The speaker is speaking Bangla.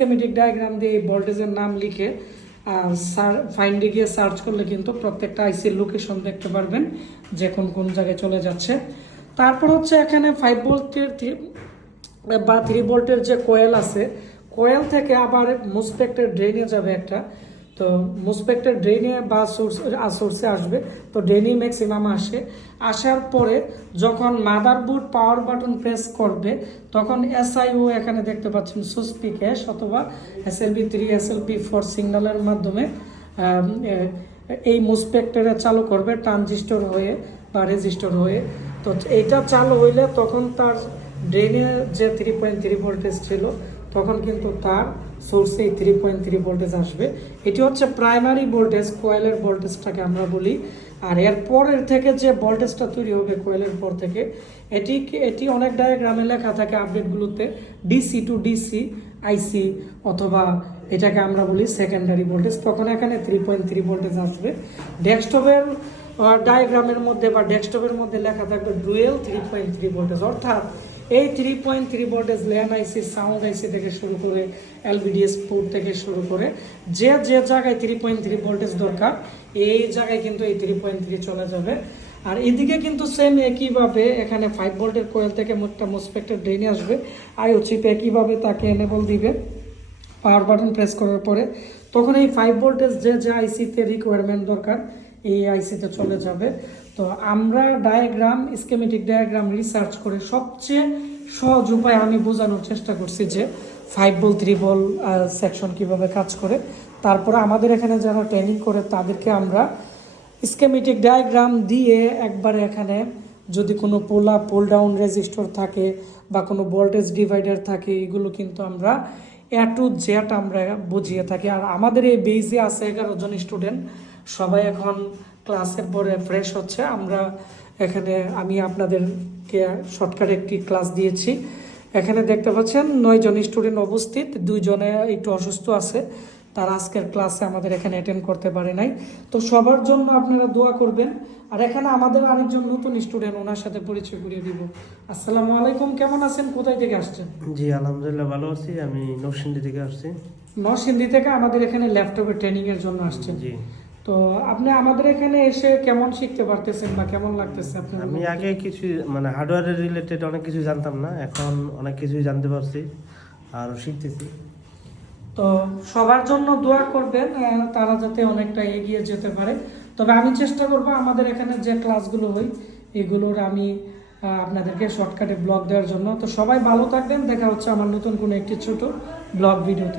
স্কিমেটিক ডায়াগ্রাম দিয়ে এই ভোল্টেজের নাম লিখে ফাইন্ডে গিয়ে সার্চ করলে কিন্তু প্রত্যেকটা আইসির লোকেশন দেখতে পারবেন যে কোন জায়গায় চলে যাচ্ছে। তারপর হচ্ছে এখানে 5 ভোল্টের বা 3 ভোল্টের যে কোয়েল আছে, কোয়েল থেকে আবার মুসপেক্টের ড্রেনে যাবে একটা। তো মুসপেক্টের ড্রেনে বা সোর্সে আসবে। তো ড্রেনেই ম্যাক্সিমাম আসার পরে যখন মাদারবোর্ড পাওয়ার বাটন প্রেস করবে তখন SIO এখানে দেখতে পাচ্ছেন সুইচ ক্যাশ অথবা SLB3 SLB4 সিগন্যালের মাধ্যমে এই মুসপেক্টরে চালু করবে ট্রানজিস্টর হয়ে বা রেজিস্টর হয়ে। তো এইটা চালু হইলে তখন তার ড্রেনে যে 3.3 ভোল্টেজ ছিল তখন কিন্তু তার সোর্সে 3.3 ভোল্টেজ আসবে। এটি হচ্ছে প্রাইমারি ভোল্টেজ, কোয়েলের ভোল্টেজটাকে আমরা বলি। আর এর পরের থেকে যে ভোল্টেজটা তৈরি হবে কোয়েলের পর থেকে এটি অনেক ডায়াগ্রামে লেখা থাকে আপডেটগুলোতে DC টু DC IC, অথবা এটাকে আমরা বলি সেকেন্ডারি ভোল্টেজ। তখন এখানে 3.3 ভোল্টেজ আসবে। ডেস্কটপের ডায়াগ্রামের মধ্যে বা ডেস্কটপের মধ্যে লেখা থাকবে ডুয়েল 3.3 ভোল্টেজ, অর্থাৎ এই 3.3 ভোল্টেজ ল্যান আইসি, সাউন্ড আইসি থেকে শুরু করে LVDS পোর্ট থেকে শুরু করে যে জায়গায় 3.3 ভোল্টেজ দরকার এই জায়গায় কিন্তু এই 3.3 চলে যাবে। আর এদিকে কিন্তু সেম একইভাবে এখানে 5 ভোল্টের কোয়েল থেকে মোটটা মুসপেক্টের ড্রেনে আসবে। IO চিপ একইভাবে তাকে এনেবল দিবে পাওয়ার বাটন প্রেস করার পরে। তখন এই 5 ভোল্টেজ যে আইসিতে রিকোয়ারমেন্ট দরকার এই আইসিতে চলে যাবে। তো আমরা স্কিমেটিক ডায়াগ্রাম রিসার্চ করে সবচেয়ে সহজ উপায় আমি বোঝানোর চেষ্টা করছি যে 5 ভোল্ট 3 ভোল্ট সেকশন কিভাবে কাজ করে। তারপরে আমাদের এখানে যারা ট্রেনিং করে তাদেরকে আমরা স্কিমেটিক ডায়াগ্রাম দিয়ে একবারে এখানে যদি কোনো পুল ডাউন রেজিস্টর থাকে বা কোনো ভোল্টেজ ডিভাইডার থাকে এগুলো কিন্তু আমরা A to Z আমরা বুঝিয়ে থাকি। আর আমাদের এই বেজে আছে 11 জন স্টুডেন্ট, সবাই এখন ক্লাসের পরে ফ্রেশ হচ্ছে। আমি আপনাদেরকে শর্টকাট একটি ক্লাস দিয়েছি। এখানে দেখতে পাচ্ছেন 9 জন স্টুডেন্ট উপস্থিত, 2 জনে একটু অসুস্থ আছে, তারা আজকের ক্লাসে আমাদের এখানে অ্যাটেন্ড করতে পারে নাই। তো সবার জন্য আপনারা দোয়া করবেন। আর এখানে আমাদের আরেকজন নতুন স্টুডেন্ট, ওনার সাথে পরিচয় করিয়ে দিব। আসসালামু আলাইকুম, কেমন আছেন, কোথায় থেকে আসছেন? জি আলহামদুলিল্লাহ ভালো আছি, আমি নরসিংদী থেকে আসছি। নরসিংদী থেকে আমাদের এখানে ল্যাপটপের ট্রেনিং এর জন্য আসছেন। জি। তো আপনি আমাদের এখানে এসে কেমন শিখতে পারতেছেন বা কেমন লাগতেছে আপনার? আমি আগে কিছু হার্ডওয়্যারের রিলেটেড অনেক কিছু জানতাম না, এখন অনেক কিছুই জানতে পারছি আর শিখতেছি। তো সবার জন্য দোয়া করবেন, তারা যাতে অনেকটা এগিয়ে যেতে পারে। তবে আমি চেষ্টা করব আমাদের এখানে যে ক্লাসগুলো হয় এগুলোর আমি আপনাদেরকে শর্টকাটে ব্লগ দেওয়ার জন্য। তো সবাই ভালো থাকবেন, দেখা হচ্ছে আমার নতুন কোনো একটি ছোট ব্লগ ভিডিওতে।